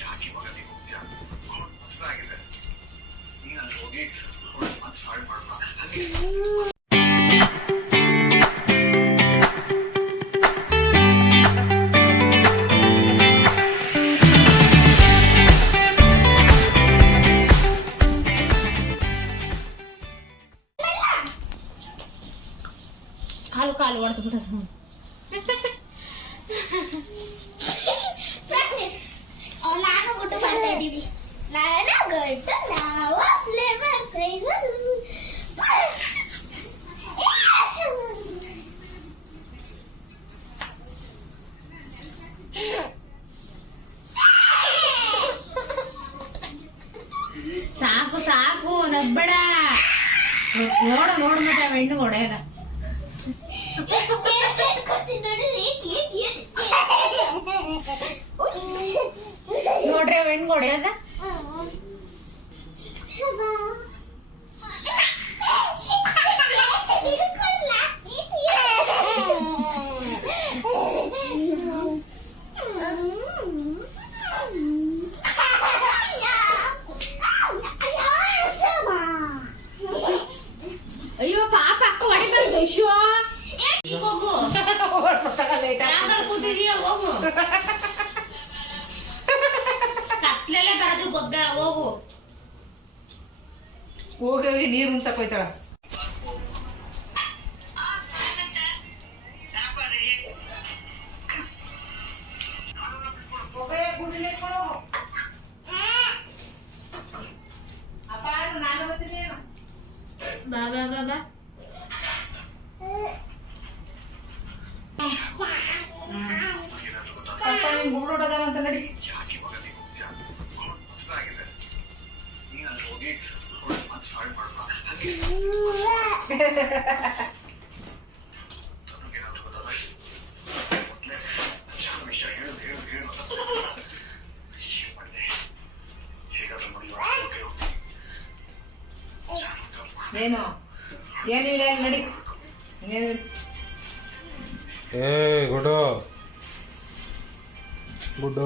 ಯಾಕೆ ಇವಾಗ ನೀವು ಹೋಗ್ತೀರಾ ಅವ್ಳು ಮದುವೆ ನೀನ್ ಅಲ್ಲಿ ಹೋಗಿ ಅವ್ಳ ಮನ್ಸು ಹಾಳು ಮಾಡ್ಬೇಡ ಹಂಗೆ ಕಾಲು ಕಾಲು ಹೊಡೆದು ಬಿಟ್ಟದ ಗುಟ್ಟು ಮಾಡ್ತಾ ಇದ್ದೀವಿ ನಾನು ಗುಟ್ಟು ನಾವು ಪ್ಲೇ ಮಾಡ್ತಾ ಇದ್ದೀವಿ ಸಾಕು ಸಾಕು ನಗ್ಬೇಡ ನೋಡ ನೋಡು ಮತ್ತೆ ಅವ ಹೆಣ್ಣು ಹೊಡೆಯಲ್ಲ ನೋಡ್ರಿ ಅವ ಹೆಣ್ಣು ಹೊಡೆಯಲ್ಲ ಅಯ್ಯೋ ಪಾಪ ಅಕ್ಕ ಹೊಡಿಬಾರ್ದು ಅಯ್ಯೋ ಈಗ ಹೋಗು ಯಾವ್ದಾರ ಕೂತಿದೀಯ ಹೋಗು ಕತ್ಲೆಲೆ ಬಗ್ಗ ಹೋಗು. ಹೋಗಿ ನೀರು ಉಣ್ಸಕ್ ಹೋಯ್ತಾಳ. ಬಾ ಬಾ ಬಾ ಬಾ. ಅಂತ ನಡಿ. ಹೋಗಿ ಒಂದು ಹಂಗೆ ಮೊದ್ಲೇ ವಿಷಯ ಹೇಳು ಹೇಳು ಹೇಳು ಹೇಗಾದ್ರೂ ಮಾಡಿ ಓಕೆ ಹೋಗ್ತೀನಿ ಏನು ನಡಿ. ಏನು? ಏ ಗುಡ್ಡು.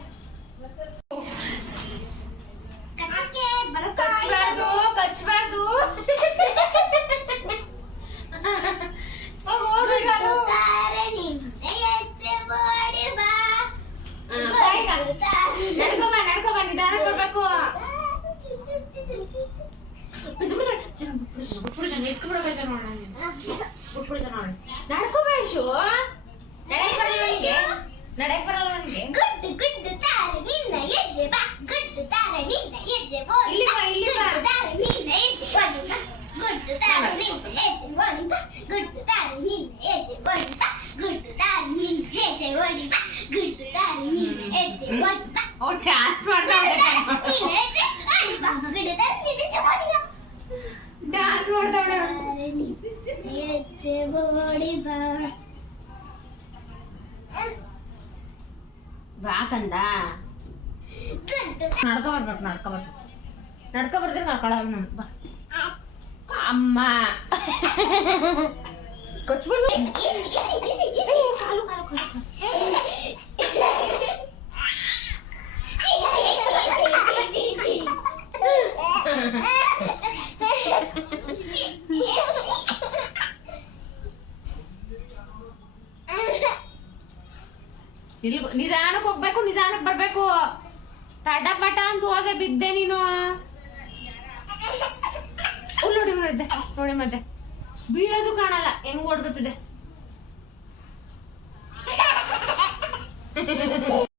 ಬಿಟ್ಬಿಡು ಜನ, ಎತ್ಕೊಂಡ್ಬಿಡು ಬೇಜಾರ್ ನೋಡೋಣ ನೀನು. ಬಿಟ್ಬಿಡು ಜನ ನೋಡೋಣ. ನಡ್ಕೊ ಬಾ ಯಶು. ನಡೆಯಕ್ ನಿನ್ನ ಎಜ್ಜೆ ಬಾ ಗುಡ್ಡು ತಾರೆ ನಿನ್ನ ಎಜ್ಜೆ ಬಾ, ಇಲ್ಲಿ ಬಾ. ತಾರೆ ನಿನ್ನ ನಿನ್ನ ಎಜ್ಜೆ ಬಾ ಗುಡ್ಡು ತಾರೆ ನಿನ್ನ ಎಜ್ಜೆ ಬಾ ಗುಡ್ಡು ತಾರೆ ನಿನ್ನ ಎಜ್ಜೆ ಬಾ ಗುಡ್ಡು ತಾರೆ ನಿನ್ನ ಎಜ್ಜೆ ಬಾ ಅವ್ಳು dance ಮಾಡ್ತಾ ಗುಡ್ಡು ನಿನ್ನ ಡ್ಯಾನ್ಸ್ ಮಾಡ್ತಾವಳೆ ತಾರೆ ನಿನ್ನ ಎಜ್ಜೆ ಬೋಡಿ ಬಾ ಬಾ ಕಂದ ಗುಡ್ಡು ನಡ್ಕೊ ಬರ್ಬೇಕು ನಡ್ಕೊ ಬರ್ಬೇಕು ನಡ್ಕೊ ಬರ್ದ್ರೆ ಕರ್ಕೊಳಲ್ಲ ನಾನು ಬಾ ಅಮ್ಮ ಕಚ್ಬಿಡ್ದು ಕಾಲು ಕಾಲು ಕಾಲು ಇಲ್ಲಿ ನಿಧಾನಕ್ಕೆ ಹೋಗ್ಬೇಕು, ನಿಧಾನಕ್ಕೆ ಬರ್ಬೇಕು. ತಡ ಪಟ ಅಂತ ಹೋದೆ ಬಿದ್ದೆ ನೀನು. ನೋಡಿ ನೋಡಿದ್ದೆ ನೋಡಿ ಮತ್ತೆ. ಬೀಳೋದು ಕಾಣಲ್ಲ, ಹೆಂಗ್ ಓಡ್ಬತ್ತಿದೆ